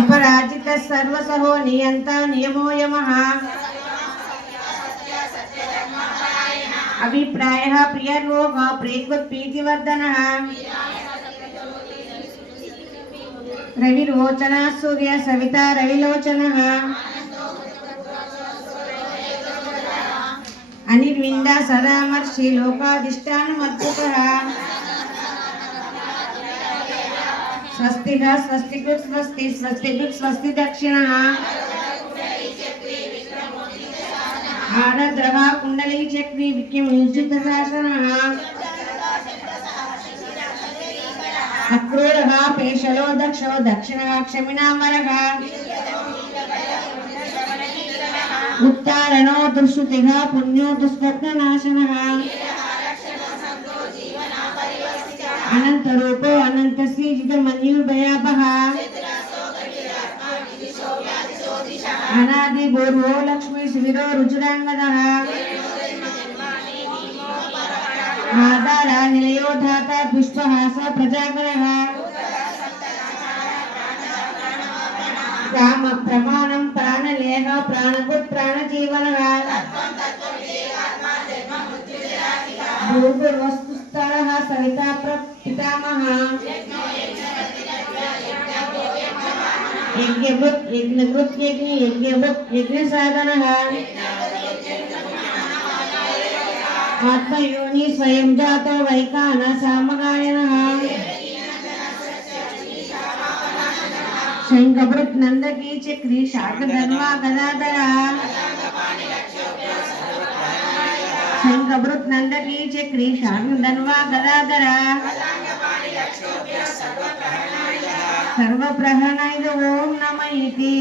अपराजित सर्वसहो नियंता नियमो यमः अभिप्रायः प्रियरोग प्रीतिवर्धनः रविरोचना सूर्य सविता रविलोचनः अनिर्विंदा सदामर्षि लोकाधिष्ठानमद्भुतः स्वस्तिः स्वस्तिकृत् स्वस्ति स्वस्तिकृत् स्वस्ति दक्षिणः आरद्रः कुंडली चक्री विक्यमुञ्चितशासनः अक्रूरः पेशलो दक्षो दक्षिणः क्षमिणामरः उत्तारणो दुष्कृतिः पुण्यो दुष्कृतनाशनः अनंतरूपो अनंतश्रीजितमन्युर्भयापः अनादिपूर्वो लक्ष्मी शिविरो रुचिरांगदः आधारा निलयो धाता पुष्पहास प्रजाकरः काम प्रमाणं प्राणलेह प्राणभूत प्राणजीवनः भूर्भुवस्सुस्तरः सविता पितामहः यज्ञभूत यज्ञभूत यज्ञ यज्ञभूत यज्ञसाधनः आत्मयोनि स्वयं जातो वैकान सामगायनः शंखभृत नंदकी चक्री शार्दधर्मा गदाधरः शंखभृत नंदकी चक्री शार्दधर्मा गदाधरः सर्वप्रहणाय ओम नमः इति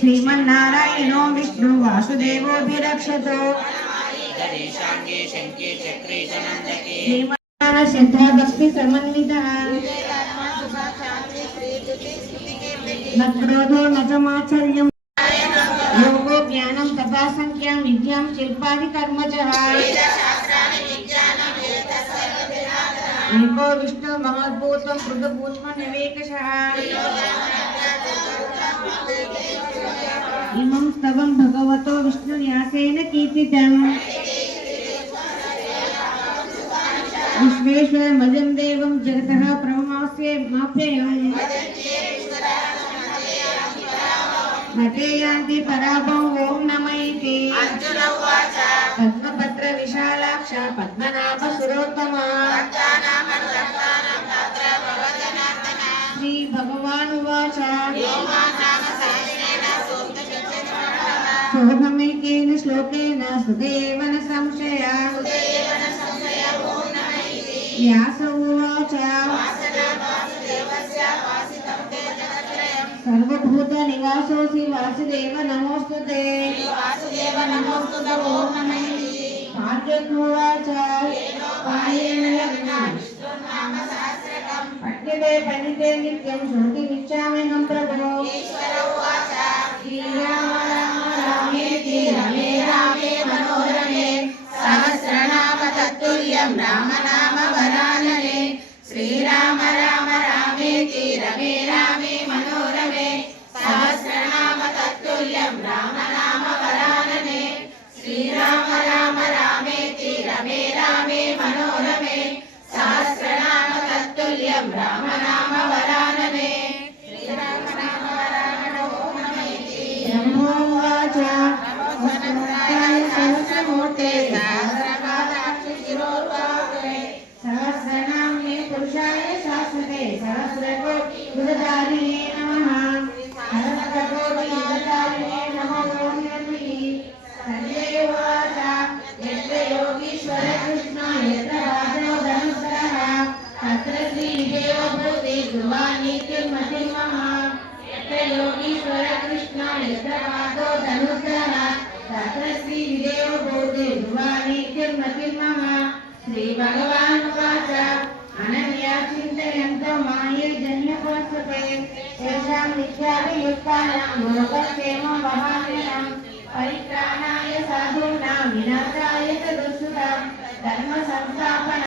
श्रीमन्नारायणो विष्णु वासुदेवो विरक्षतो श्रद्धा भक्ति समन्वितः न क्रोधो न च मात्सर्यं योगो ज्ञानं तथा संख्यां विद्यां शिल्पादि कर्मजः एको विष्णु महद्भूतं पृथुभूत्मं निवेकशः इमं स्तवं भगवतो विष्णुन्यासेन कीर्तितम् विश्वेश्वरमजं देवं जगतः प्रभमास्य माप्ययम् मते यान्ति पराभौ ओम नमः इति पद्मपत्र विशालाक्ष पद्मनाभ सुरोत्तमा श्री भगवान् उवाच सोऽहमेकेन श्लोकेन स्तुतेव न संशयः व्यास उवाच सर्वभूतनिवासोऽसि वासुदेव नमोऽस्तुते अर्जुन उवाच पायेन पठ्यते पठिते नित्यं श्रुतिमिच्छाम्यहं प्रभो श्रीराम राम रामेति रमे रामे मनोरमे सहस्रनाम तत्तुल्यं राम नाम वरानने श्रीराम राम रामेति रमे रामे मनोरमे सहस्रनाम तत्तुल्यं राम नाम वरानने श्रीराम राम रामेति रमे रामे मनोरमे सहस्रनाम तत्तुल्यं राम नाम वरानने श्रीराम राम वरानने ओम नमः इति ब्रह्मोवाच सहस्रमूर्ते सहस्रपादाक्षि शिरोर्वाहवे सहस्रनाम्ने पुरुषाय शाश्वते सहस्रकोटि युगधारिणे नमः सहस्रकोटि युगधारिणे नमो नमः संजय उवाच यत्र योगीश्वर कृष्ण यत्र राजो धनुषः तत्र श्रीविजयो भूते ध्रुवानीतिर्मतिर्मः यत्र योगीश्वर कृष्ण यत्र राजो धनुषः तत्र श्रीविजयो भूते ध्रुवानीतिर्मतिर्मः श्रीभगवान् उवाच अनन्या चिन्तयन्तो मायैर्जन्यकोऽस्ते तेषां नित्याभियुक्तानां लोकक्षेमं वहाम्यहम् परित्राणाय साधूनां विनाशाय च दुष्कृतां धर्म संस्थापनाय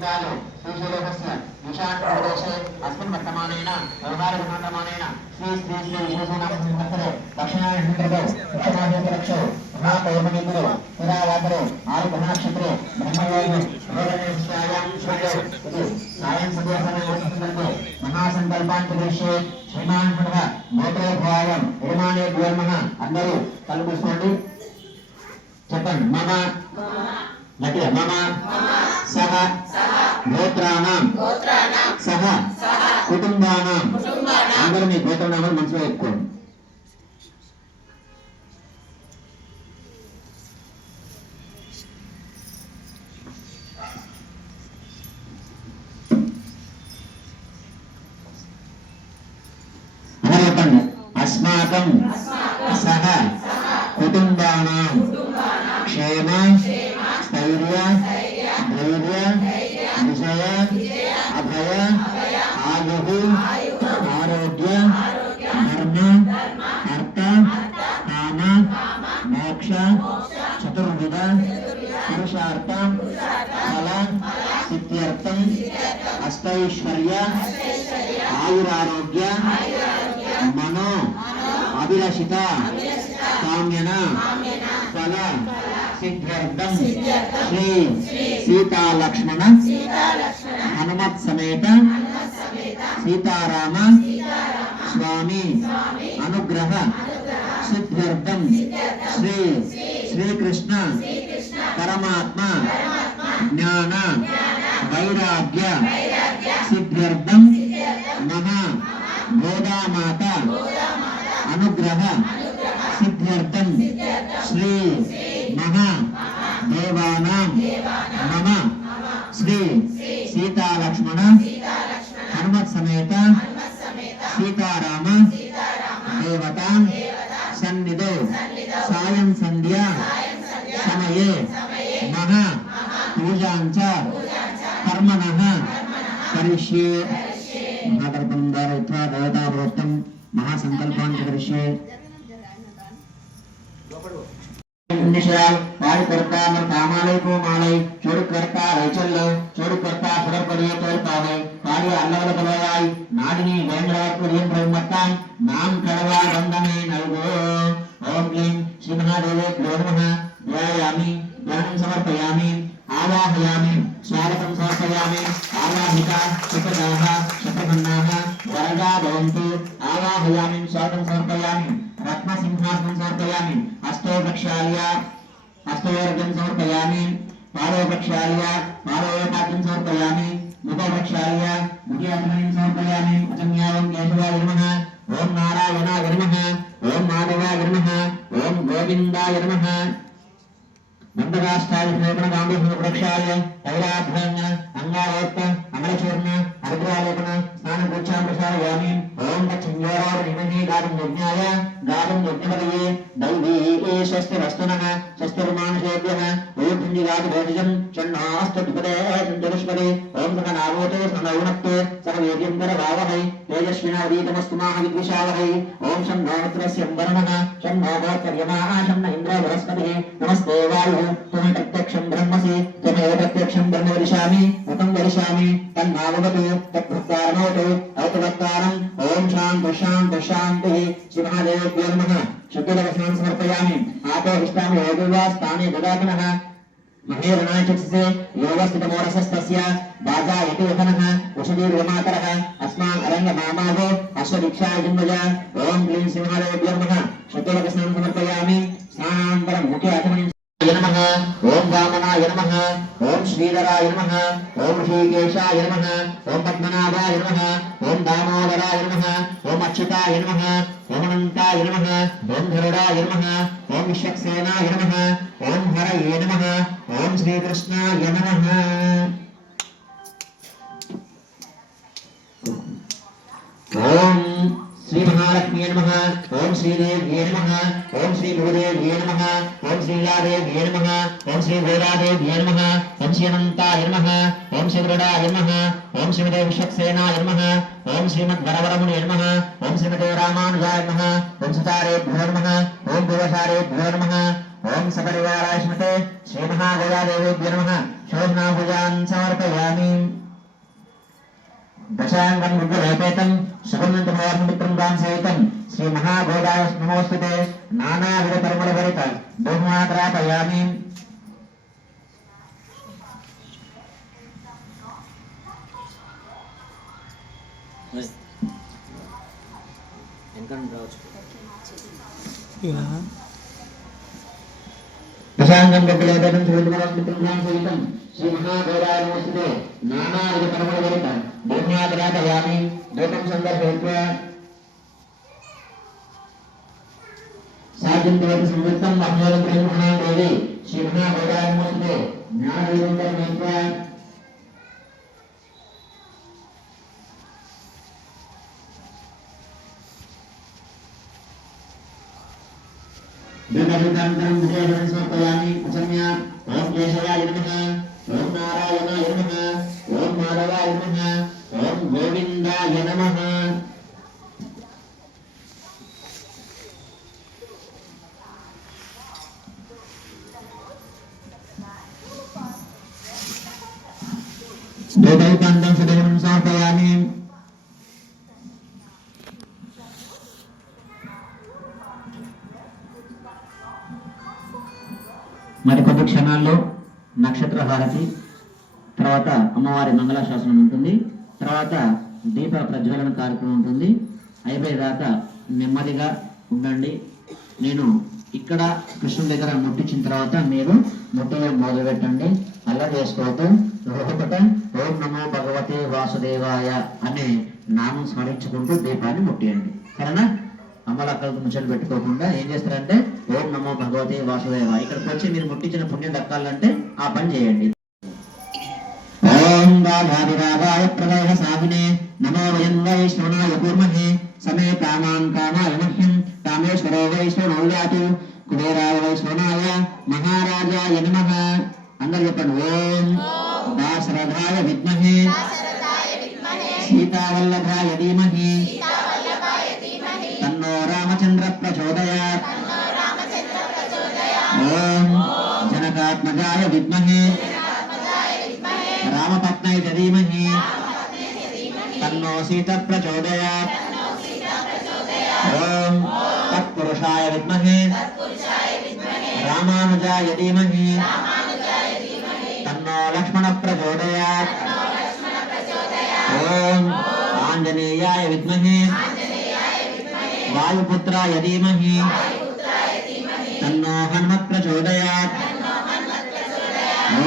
विद्यालय श्रीशैलेशस्य ईशान्यप्रदेशे अस्मिन् वर्तमानेन व्यवहारविधानप्रमाणेन श्री श्री श्री विशेषणाम संवत्सरे दक्षिणायनक्षत्रे उत्तरायणक्षत्रे महापौर्णमीपुरे पुरावातरे आरुघ्नक्षत्रे ब्रह्मयोगे रोगनिष्ठायां श्रेयो इति सायं सन्ध्यासमये महासंकल्पान् प्रदेशे श्रीमान् पुनः गोत्रोद्भावं निर्माणे द्वर्मः అందరూ కళ్ళు మూసుకోండి చెప్పండి మమ గట్టిగా మమ సహ గోత్రాణం సహ కుటుంబానాం అందరూ మీ గోత్రనామాలు మనసులో పెట్టుకోండి చెప్పండి अस्माकं सह कुटुंबानां क्षेम स्थैर्य धैर्य विजय अभय आयु आरोग्य धर्म अर्थ काम मोक्ष चतुर्विध पुरुषार्थ फल सिद्ध्यर्थम अष्टैश्वर्य आयुरारोग्य मनो अभिलषित काम्यना फल सिद्ध्यर्थम श्री सीता लक्ष्मण हनुमत समेत सीताराम स्वामी अनुग्रह सिद्ध्यर्थम श्री श्री कृष्ण परमात्मा ज्ञान वैराग्य सिद्ध्यर्थम महा गोदा माता अनुग्रह सिद्ध्यर्थम श्री महा देवानां मम श्री सीता लक्ष्मण हनुमत समेत सीताराम देवता सन्निधौ सायं संध्या समये महा पूजांच कर्मणः करिष्ये महाकल्पंदारयित्वा देवतावृत्तं महासंकल्पान् करिष्ये निशाल पाल करता मर कामाले को माले छोड़ करता रेचल छोड़ करता फरक पड़िए तोर पावे कार्य अल्लाह बलवाई नाडिनी वेंद्रात को दिन ब्रह्मत्तान नाम करवा बंदने नल्गो ओम क्लीं श्री महादेवे नमः ध्यायामि ध्यानं समर्पयामि आवाहयामि स्वागतं समर्पयामि आवाहिता शतदाः शतखण्डाः वरदा भवन्तु आवाहयामि स्वागतं समर्पयामि रत्नसिंहासनं समर्पयामि हस्तो प्रक्षाल्य हस्तोर्घ्यं समर्पयामि पादौ प्रक्षाल्य पादोपाद्यं समर्पयामि मुखौ प्रक्षाल्य मुख्याग्निं समर्पयामि अचन्यावं केशवाय नमः ओम नारायणाय नमः ओम माधवाय नमः ओम गोविन्दाय नमः मंदराष्टाय लेपन गांधी प्रक्षाल्य तैलाभ्यंग अंगारोक्त अमलचूर्ण अर्घ्यालेपन स्नान पूजा प्रसारयामि ओम तच्छिंजोराव निमहि गातं यज्ञाय गातं यज्ञपदये दैवी स्वस्तिरस्तुनः स्वस्तिर्मानुषेभ्यः ऊर्ध्वञ्जिगात् भोजनं षण्णास्तुपदे चतुष्पदे ओम सकनावोतो सकनौनक्तो सकवीर्यं करवावहै तेजस्विनावीतमस्तु महाविद्विषावहै ओम शन्नोत्रस्य वरुणः शन्नो भवत्यर्यमाः शन्न इन्द्रो बृहस्पतिः नमस्ते वायुः त्वं प्रत्यक्षं ब्रह्मसि त्वमेव प्रत्यक्षं ब्रह्म वदिष्यामि उतं वदिष्यामि तन्नावगतु तद्भक्तारमवतु औतवक्तारम् ओम शान्ति शान्ति शान्तिः श्री महादेवभ्यो नमः शुद्धदर्शनं समर्पयामि आपो हिष्टामि योगिवा स्थाने ददातनः महेरणाय चक्षुषे योगस्थितमोरसस्तस्य बाजा इति वचनः उषदीर्घमातरः अस्मान् अरण्यमामावो अश्वदीक्षाय जिन्मज ओम क्लीं श्री महादेवभ्यो नमः शुद्धदर्शनं समर्पयामि स्नानानन्तरं मुखे आचमनीयम् नमः ओम वामनाय नमः ओम श्रीधराय नमः ओम ऋषिकेशाय नमः ओम पद्मनाभाय नमः ओम दामोदराय नमः ओम अच्युताय नमः ओम अनंताय नमः ओम धरुडाय नमः ओम विश्वक्सेनाय नमः ओम हरये नमः ओम श्रीकृष्णाय नमः ओम श्री महालक्ष्मी नमः ओम श्रीदेव्ये नमः ओम श्री भूदेव्ये नमः ओम श्रीलादेव्ये नमः ओम श्री गोदादेव्ये नमः ओम श्री अनंताय नमः ओम श्री गरुडाय नमः ओम श्रीमते विश्वक्सेनाय नमः ओम श्रीमद्वरवरमुने नमः ओम श्रीमते रामानुजाय नमः ओम सुतारेभ्यो नमः ओम भुवसारेभ्यो नमः ఓం సపరివారాయ స్మృతే శ్రీ మహాగౌరాదేవ్యో నమః శోభనాభుజాన్ సమర్పయామి. దశాంగం ముగ్గురేపేతం శుభమంతమోర్మిత్రం గాం సహితం శ్రీ మహాగౌరాయ నమోస్తుతే నానావిధ పరిమళభరిత బహుమాత్రాపయామి. దశాంగం గడ్డలేపేతం శుభమంతమోర్మిత్రం గాం సహితం శ్రీ మహాగౌరాయ నమోస్తుతే నానావిధ పరిమళభరిత బహుమాత్రాపయామి. దూతం సందర్భయత్వా సాధ్యంతవతి సంవృత్తం మహోదం బ్రహ్మణాం దేవి శ్రీ మహాగౌరాయ నమోస్తుతే జ్ఞానవిదంతరమేత్వా దండవిదంతరం విజయవరం సమర్పయామి. అసమ్య ఓం కేశవాయ నమః ఓం నారాయణాయ నమః ఓం మాధవాయ నమః ఓం గోవిందాయ నమః. దైవైకాంతం సుదేవం సమర్పయామి. మరికొద్ది క్షణాల్లో నక్షత్ర హారతి, తర్వాత అమ్మవారి మంగళాశాసనం ఉంటుంది, తర్వాత దీప ప్రజ్వలన కార్యక్రమం ఉంటుంది. అయిపోయేదాకా నెమ్మదిగా ఉండండి. నేను ఇక్కడ కృష్ణుడి దగ్గర ముట్టించిన తర్వాత మీరు ముట్టిగా మొదలు పెట్టండి. అలా చేసుకోవద్దు. ఓం నమో భగవతే వాసుదేవాయ అనే నామం స్మరించుకుంటూ దీపాన్ని ముట్టియండి. సరేనా? అమ్మలక్కలకు ముచ్చట్లు పెట్టుకోకుండా ఏం చేస్తారంటే ఓం నమో భగవతే వాసుదేవ ఇక్కడికి వచ్చి మీరు ముట్టించిన పుణ్యం దక్కాలంటే ఆ పని చేయండి. ఓం రాధాదిరాధాయ ప్రదయ సాగినే నమో వయం వైష్ణవాయ కూర్మహే సమే కామాన్ కామాయ మహ్యం కామేశ్వరో వైష్ణవౌయాతు కుబేరాయ వైష్ణవాయ మహారాజాయ నమః. అందరూ చెప్పండి. ఓం దాశరథాయ విద్మహే సీతావల్లభాయ ధీమహి తన్నో రామచంద్ర ప్రచోదయాత్. ఓం జనకాత్మజాయ విద్మహే రామపత్నై ధీమహి తన్నో సీత ప్రచోదయాత్. ఓం తత్పురుషాయ విద్మహే రామానుజాయ ధీమహి తన్నో లక్ష్మణ ప్రచోదయాత్. ఓం ఆంజనేయాయ విద్మహే వాయుపుత్రాయ ధీమహి తన్నో హనుమత్ ప్రచోదయాత్.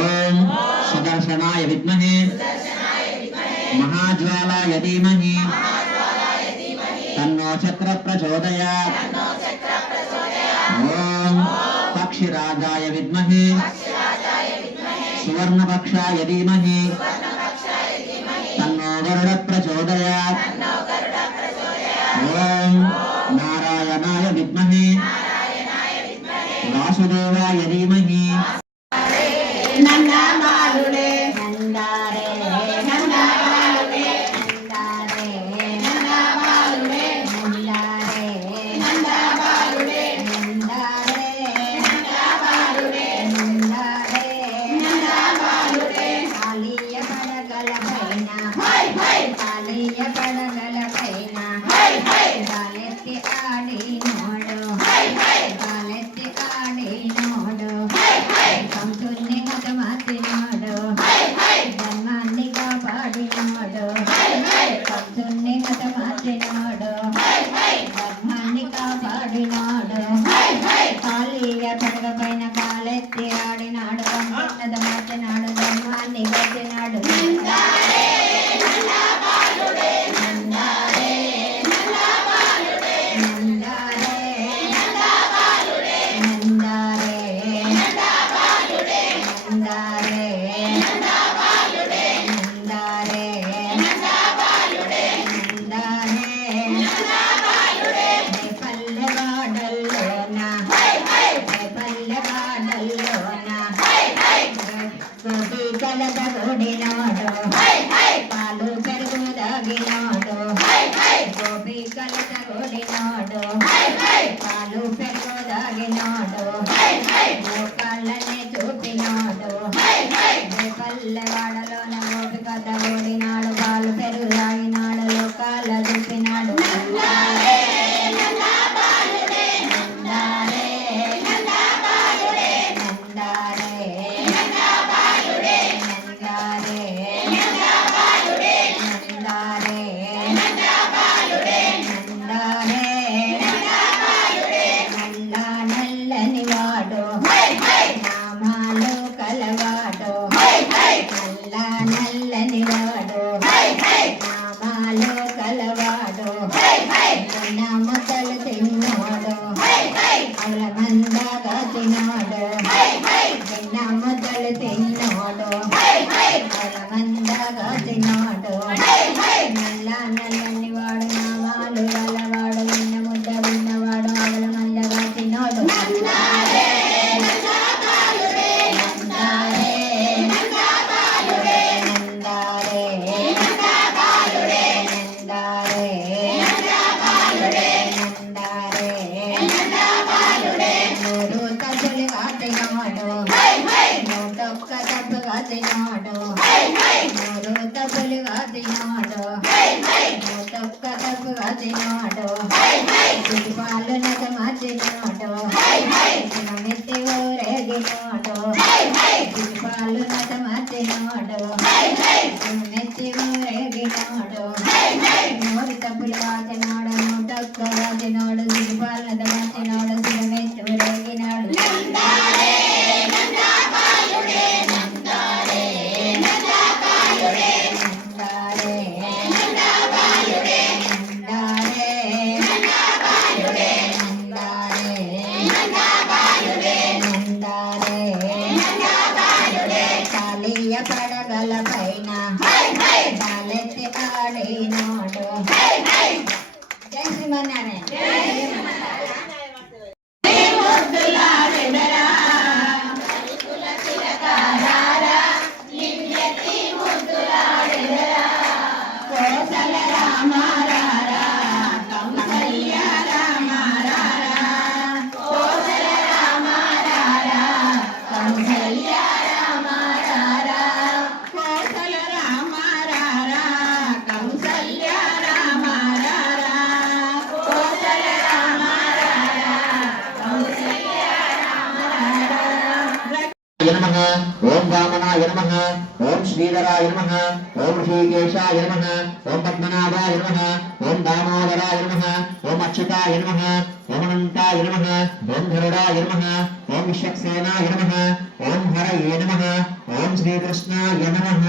ఓం సుదర్శనాయ విద్మహే మహాజ్వాలాయ ధీమహి తన్నో చక్ర ప్రచోదయాత్. ఓం పక్షిరాజాయ విద్మహే సువర్ణపక్షాయ ధీమహి తన్నో గరుడ ప్రచోదయాత్. ఓం నారాయణాయ విద్మహే వాసుదేవాయ ధీమహి నందమాలుడే నందారే నందమాలుడే నందారే నందమాలుడే నందారే నందమాలుడే నందారే నందమాలుడే నందారే నందమాలుడే కాళీయ పడగల పైన హై హై కాళీయ పడగల పైన హై హై గాలెత్తి ఆడినోడు హై హై గాలెత్తి ఆడినోడు హై హై కంసుని హతమార్చినోడు హై హై ధర్మాన్ని కాపాడినోడు హై హై కంసుని హతమార్చినోడు హై హై ధర్మాన్ని కాపాడినోడు హై హై కాళీయ పడగ పైన కాలెత్తి ఆడినాడు కంసుని మార్చినాడు ధర్మాన్ని గెలిచినాడు. నందారే నందమాలుడే నందారే నందమాలుడే నందారే నందమాలుడే నందారే నందమాలుడే నందారే నందమాలుడే నందారే నందమాలుడే నందారే నందమాలుడే పల్లెవాడల్లోన హై హై పల్లెవాడల్లోన హై హై గోపికలత కూడినాడు హై హై పాలు పెరుగు దాగినాడు హై హై గోపికలత కూడినాడు హై హై పాలు పెరుగు సాగినాడు లోకాలనే చూపినాడు పల్లెవాడలోన గోపిక ఓడినాడు బాలు పెరుగు తాగినాడు లోకాల చూపినాడు నందారే నందారే నందారే నందారే నల్లని వాడు నామాలు కలవాడు నల్లని వాడు నామాలు కలవాడు ముద్దలు తిన్నాడు అవల మందగా తిన్నాడు ముద్దలు తిన్నాడు అవల మందగా తిన్నాడు నల్లని వాడు నామాలు కలవాడు విన్న ముద్ద విన్నవాడు అవల మందగా తిన్నాడు నందారే నందారే నందారే నందారే నూరు తప్పులు కాటినాడు నూటొక్క తప్పు కాటినాడు నూరు తప్పులు కాటినాడు నూటొక్క తప్పు కాటినాడు పాలు నట మార్చినాడు మెత్తి ఊరేగినాడు పాలు నట మార్చినాడు మెత్తి ఊరేగినాడు నూరు తప్పులు కాచినాడు నూటొక్క కాచినాడు పాలు నట మార్చినాడు మెత్తి ఊరేగినాడు నందారే నందారే నందారే నందారే కాళీయ పడగల పైన బాలెత్తి ఆడినాడు జై శ్రీమన్నారాయణ కోసల రామారారా కౌసల్య రామారారా కోసల రామారారా కౌసల్య రామారారా కోసల రామారారా కౌసల్య రామారారా కోసల రామారారా కౌసల్య రామారారా నమః ఓం వామనాయ నమః ఓం శ్రీధరాయ నమః ఓం ఋషికేశాయ నమః ఓం పద్మనాభాయ నమః ఓం దామోదరాయ నమః ఓం అచ్యుతాయ నమః ఓం అనంతాయ నమః ఓం గరుడాయ నమః ఓం విశ్వక్సేనాయ నమః ఓం హరయే నమః ఓం శ్రీకృష్ణాయ నమః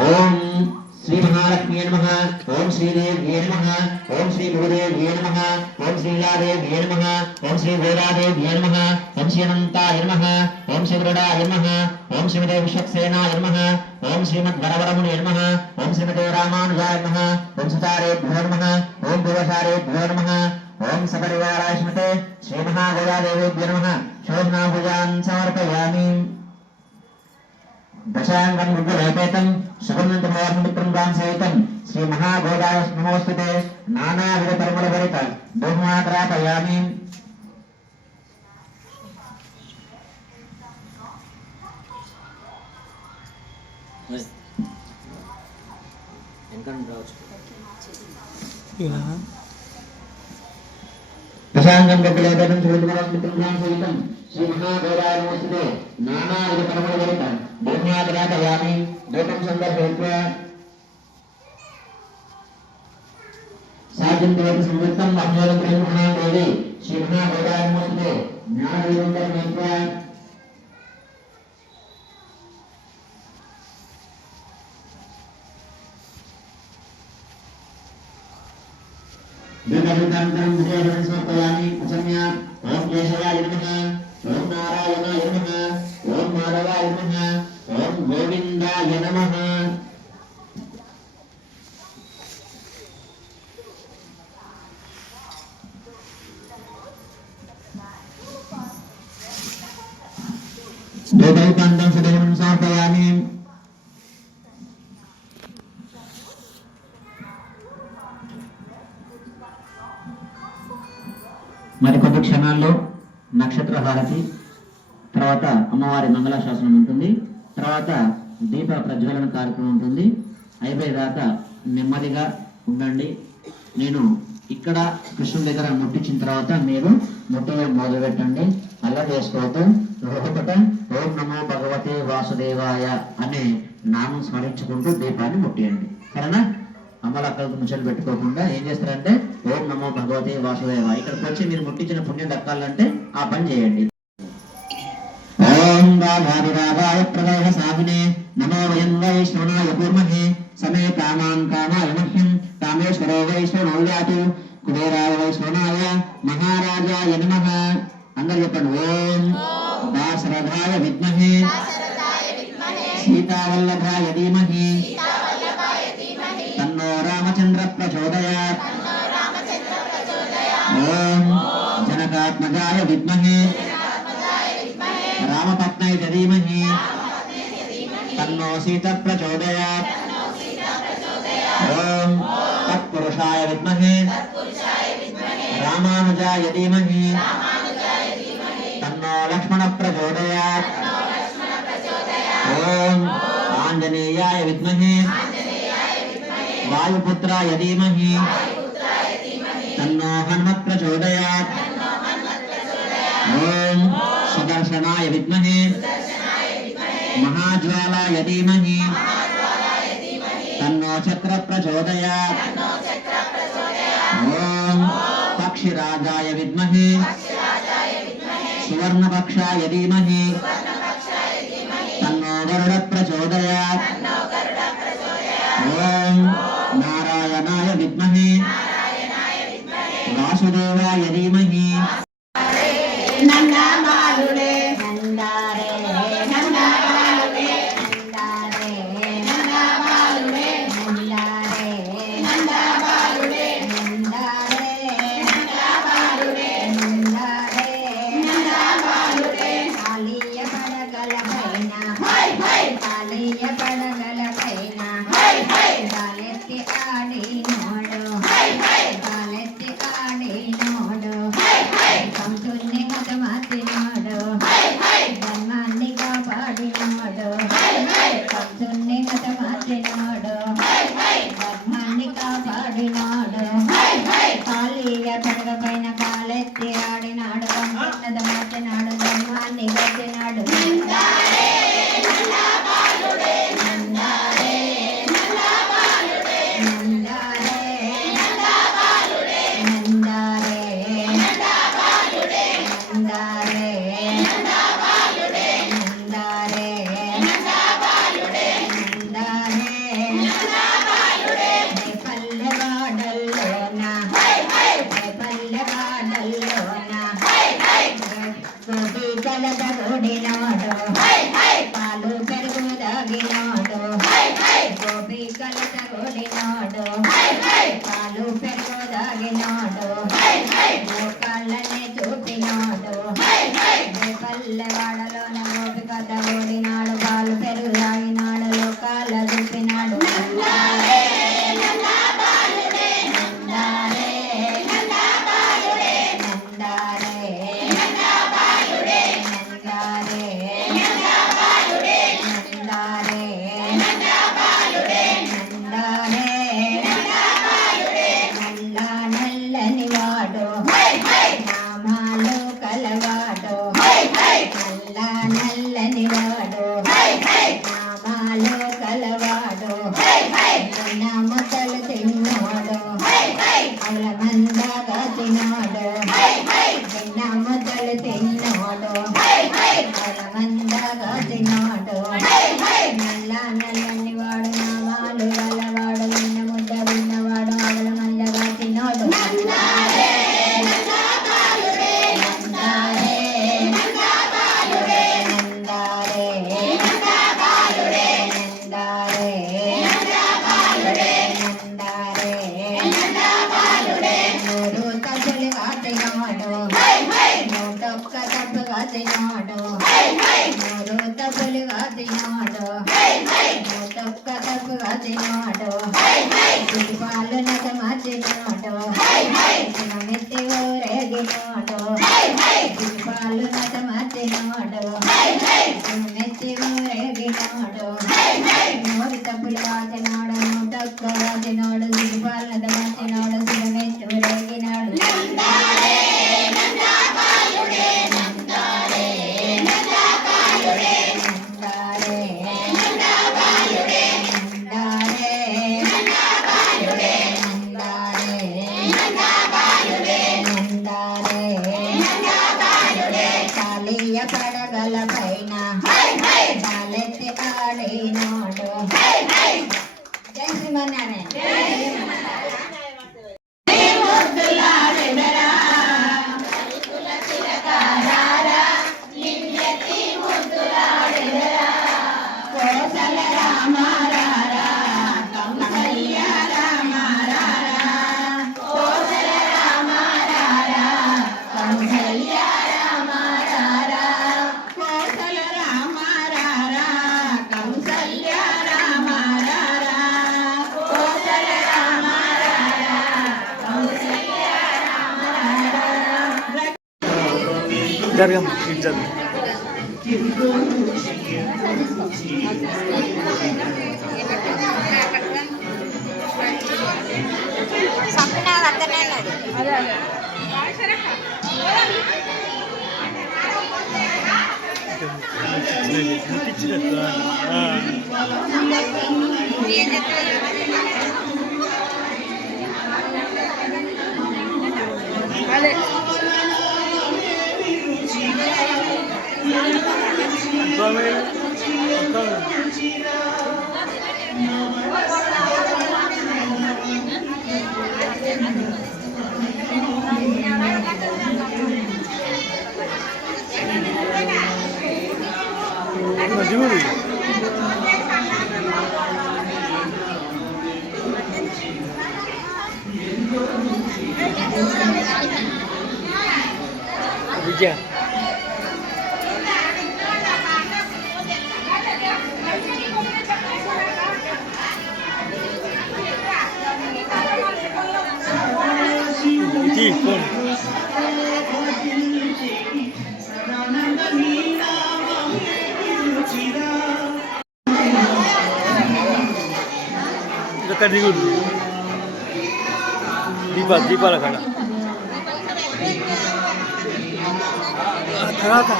ఓం శ్రీ మహాలక్ష్మీ నమః ఓం శ్రీదేవ్యే నమః ఓం శ్రీ భూదేవ్యే నమః ఓం శ్రీలాదేవ్యే నమః ఓం శ్రీ వేదాదేవ్యే నమః ఓం శ్రీ అనంతాయ నమః ఓం శ్రీ గరుడాయ నమః ఓం శ్రీమతే విశ్వక్సేనాయ నమః ఓం శ్రీమద్వరవరమునే నమః ఓం శ్రీమతే రామానుజాయ నమః ఓం సుతారేభ్యో నమః ఓం పూర్వసారేభ్యో నమః ఓం సపరివారాయ శ్రీమతే శ్రీ మహాగజాదేవేభ్యో నమః శోభనాభుజాన్ సమర్పయామి దశాంగం గురులేపేతం సుగంధమోహమిత్రం గాంసేతం శ్రీ మహాగోదాయ నమోస్తుతే నానావిధ పరిమళభరిత బహుమాత్రాపయామి దశాంగం గురులేపేతం సుగంధమోహమిత్రం గాంసేతం శ్రీ మహాగోదాయ నమోస్తుతే నానావిధ పరిమళభరిత బహుమాత్రాపయామి దూపం సందర్భయత్వా సాజంతవతి సంవృత్తం అహ్యోదం బ్రహ్మణాం దేవి శ్రీ మహాగోదాయ నమోస్తుతే జ్ఞానవిదంతరమేత్వా దీర్ఘవిదాంతరం విజయవరం సమర్పయామి అసమ్య ఓం కేశవాయ నమః ఓం నారాయణాయ నమః ఓం మాధవాయ నమః ఓం గోవిందాయ నమః దేవైకాంతం సుదేవం సమర్పయామి క్షణాల్లో నక్షత్ర హారతి, తర్వాత అమ్మవారి మంగళాశాసనం ఉంటుంది, తర్వాత దీప ప్రజ్వలన కార్యక్రమం ఉంటుంది. అయిపోయేదాకా నెమ్మదిగా ఉండండి. నేను ఇక్కడ కృష్ణుడి దగ్గర ముట్టించిన తర్వాత మీరు ముట్టిగా మొదలు పెట్టండి. అలా చేసుకోవద్దు. ఒకట ఓం నమో భగవతే వాసుదేవాయ అనే నామం స్మరించుకుంటూ దీపాన్ని ముట్టియండి. సరేనా? అమ్మలు అక్కడికి ముచ్చలు పెట్టుకోకుండా ఏం చేస్తారంటే ఓం నమో భగవతే వాసుదేవాయ ఇక్కడికి వచ్చి మీరు ముట్టించిన పుణ్యం దక్కాలంటే ఆ పని చేయండి. ఓం రాధాదిరాధాయ ప్రదయ సాహినే నమో వయం వైష్ణవాయ కూర్మహే సమే కామాన్ కామాయ మహ్యం కామేశ్వరో వైష్ణవౌయాతు కుబేరాయ వైష్ణవాయ మహారాజాయ నమః. అందరూ చెప్పండి. ఓం దాశరథాయ విద్మహే సీతావల్లభాయ ధీమహి తన్నో రామచంద్ర ప్రచోదయాత్. ఓం జనకాత్మజాయ విద్మహే రామపత్నై ధీమహి తన్నో సీత ప్రచోదయాత్. ఓం తత్పురుషాయ విద్మహే రామానుజాయ ధీమహి తన్నో లక్ష్మణ ప్రచోదయాత్. ఓం ఆంజనేయాయ విద్మహే వాయుపుత్రాయ ధీమహి తన్నో హనుమత్ ప్రచోదయాత్. ఓం సుదర్శనాయ విద్మహే మహాజ్వాలాయ ధీమహి తన్నో చక్ర ప్రచోదయాత్. ఓం పక్షిరాజాయ విద్మహే సువర్ణపక్షాయ ధీమహి తన్నో గరుడ ప్రచోదయాత్. ఓం నారాయణాయ విద్మహే వాసుదేవాయ ధీమహి నందబాలుడే నందారే నందబాలుడే నందారే నందబాలుడే నందారే నందబాలుడే నందారే నందబాలుడే నందారే నందబాలుడే కాళీయ పడగల పైన హై హై కాళీయ పడగల పైన హై హై గాలెత్తి ఆడినోడు హై హై గాలెత్తి ఆడినోడు హై హై కంసుని హతమార్చినోడు హై హై ధర్మాన్ని కాపాడినోడు హై హై కంసుని హతమార్చినోడు హై హై ధర్మాన్ని కాపాడినోడు హై హై కాళీయ పడగ పైన కాలెత్తి ఆడినాడు కంసుని మార్చినాడు ధర్మాన్ని గెలిచినాడు. నందారే నందబాలుడే నందారే నందబాలుడే నందారే నందబాలుడే నందారే నందబాలుడే నందారే నందబాలుడే నందారే నందబాలుడే నందారే నందబాలుడే పల్లెవాడల్లోన హై హై పల్లెవాడల్లోన హై హై గోపి కలద గోడినాడు హై హై పాలు పెరుగు దాగినాడు హై హై గోపి కలద గోడినాడు హై హై పాలు పెరుగు దాగినాడు హై హై గోపాలనే చూపినాడు హై హై పల్లెవాడలోన గోపి కథ ఓడినాడు పాలు పెరుగు దాగినాడు లోకాల చూపినాడు. నందారే నందబాలుడే నందారే నందబాలుడే నందారే నందబాలుడే నందారే నందబాలుడే నందారే నందబాలుడే నందారే నందబాలుడే నల్ల నల్లని వాడు హై హై నామాలు కలవాడు హై హై నల్ల వాసినాడు మూడు తప్పులు వాసినాడు మూతొక్క తప్పు వాసినాడు పాలు నక మార్చినాడు మెత్తి ఊరేగినాడు పాలు నక మార్చినాడు మెత్తి ఊరేగినాడు మూడు తప్పులు వాసినాడు మూతొక్క వాసినాడు పాలు నక మార్చినాడు మెత్తి ఊరేగినాడు పడగల పైన బాలెత్తి ఆడినాడు జై శ్రీమన్నారాయణ జరగం ఇటు జరగం అదే విజయ जी कौन दीपा दीपा रखा था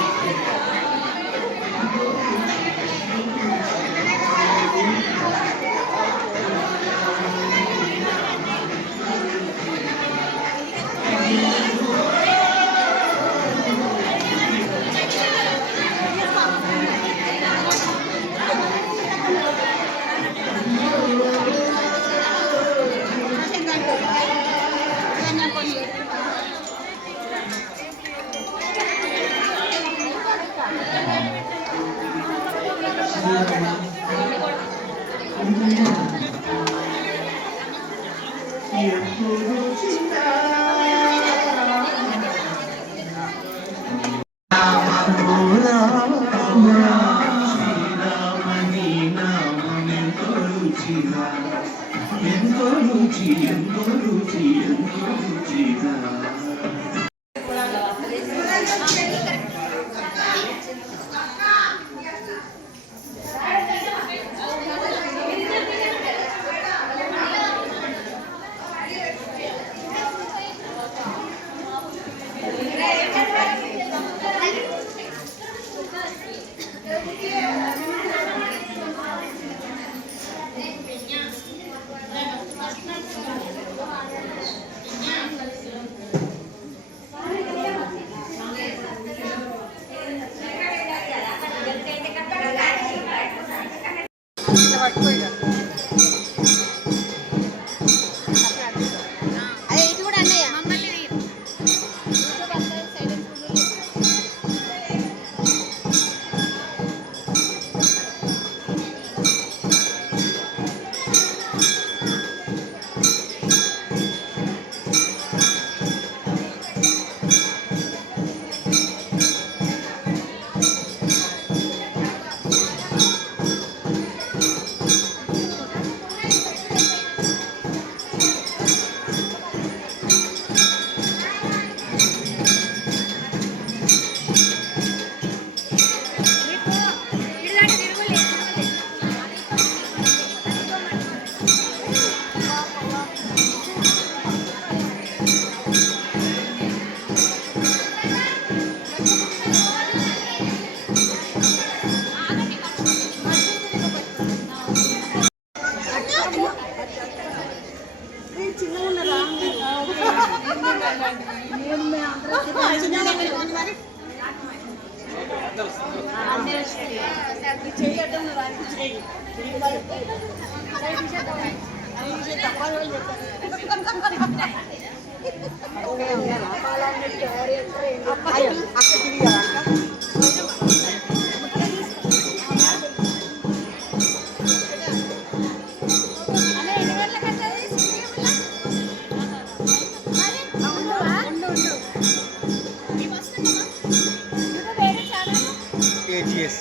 ఏజిఎస్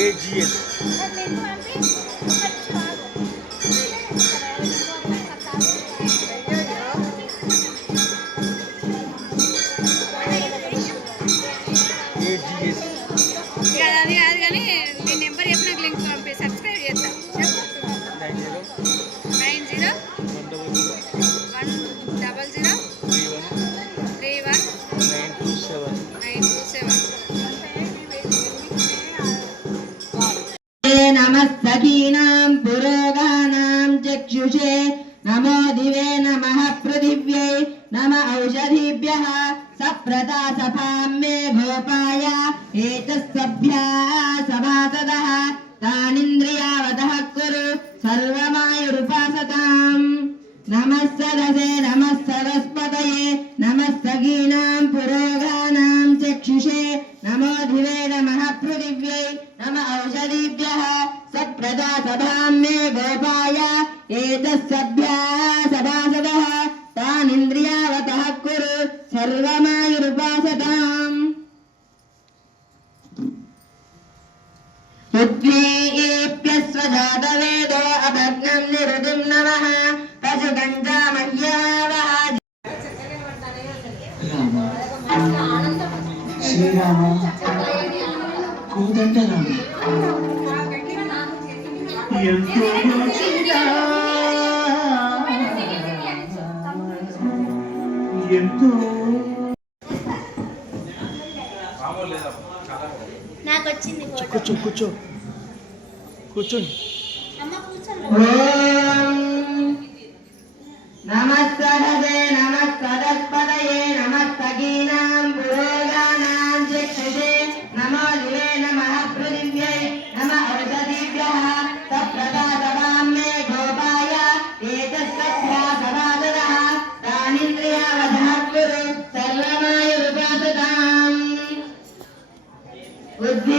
ఏజిఎస్ ఏజిఎస్ అది కాదు కానీ నీ నెంబర్ చెప్పి నాకు లింక్ పంపి సబ్స్క్రైబ్ చేస్తా 90 100 31 927 नमः सखीनां पुरोगानां चक्षुषे नमो दिवे नमः पृथिव्यै नम औषधीभ्यः सप्रतासफां मे गोपाय एतत्सभ्याः सभासदः तानिन्द्रियावतः कुरु सर्वमायुरुपासताम् नमः सदसे नमः सरस्वतये नमः सखीनां पुरोगानां चक्षुषे नमो दिवे नमः पृथिव्यै नम औषधीभ्यः सप्रदासभां मे गोपाय एतत्सभ्याः सभासदः तानिन्द्रियावतः कुरु सर्वमायुरुपासताम् उद्वीप्यस्वजातवेदो अभग्नं निरुतिं नमः पशुगञ्जामह्यावः శ్రీరామ కోదండరామ ఎంతో మంచిదా, ఎంతో నాకు వచ్చింది కూర్చో కూర్చో కూర్చోండి అమ్మ కూర్చోండి ఓం నమః సరదే నమః సరస్వతయే నమః సఖీనాం పురోగానాం చక్షుషే నమో దివే నమః పృథివ్యై నమ ఔషధీభ్యः సప్రదాసవాం మే గోపాయ ఏతత్సభ్యా సమాదదः తానింద్రియావధः కురు సర్వమాయురుపాసతాम् ఉద్భి